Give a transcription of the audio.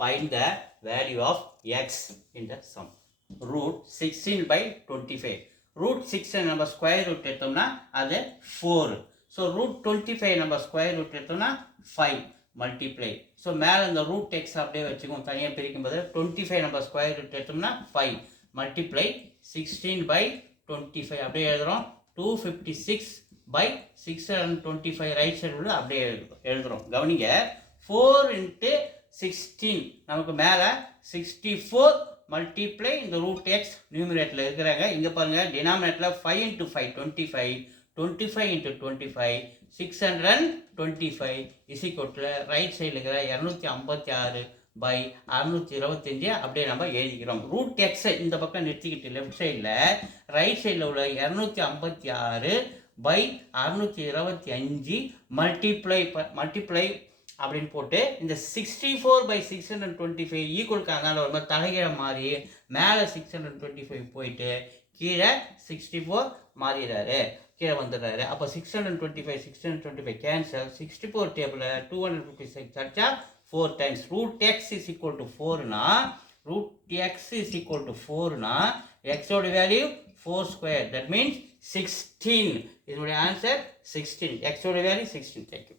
find the value of x in the sum. Root 16 by 25. Root 16 நம்ம square root எடுத்தோம்னா அது 4. So root 25 நம்ம square root எடுத்தோம்னா 5 multiply. So மேலே இந்த ரூட் எக்ஸ் அப்படியே வச்சுக்கோம், தனியாக பிரிக்கும் போது 25 நம்ம ஸ்கொயர் ரூட் எடுத்தோம்னா 5 மல்டிப்ளை 16 by 25 அப்படியே எழுதுகிறோம். 256 by 625 ரைட் சைடு உள்ள அப்படியே எழுதுகிறோம். கவனிங்க, 4 into 16 நமக்கு மேலே 64 மல்டிப்ளை இந்த ரூட் எக்ஸ் நியூமிரேட்டில் இருக்கிறாங்க. இங்கே பாருங்கள், டினாமினேட்டில் 5 into 5 25, 25 into 25 625 இசிக்கோட்டில் ரைட் சைடில் இருக்கிற 256 by 625 அப்படியே நம்ம எழுதிக்கிறோம். ரூட் எக்ஸை இந்த பக்கம் நிறுத்திக்கிட்டு லெஃப்ட் சைடில் ரைட் சைடில் உள்ள 256 by 625 மல்டிப்ளை அப்படின்னு போட்டு இந்த 64 by 625 ஈக்குவலுக்கு அதனால் ஒரு மாதிரி தலைகீழ மாறி மேலே 625 போயிட்டு கீழே 64 மாறிடுறாரு, கீழே வந்துடுறாரு. அப்போ 625 கேன்சல். 64 டேபிளில் 256 அடிச்சா 4 times. root x is equal to 4னா x ஓட வேல்யூ 4 square, that means 16. இதனுடைய ஆன்சர் 16. x ஓட வேல்யூ 16. Thank you.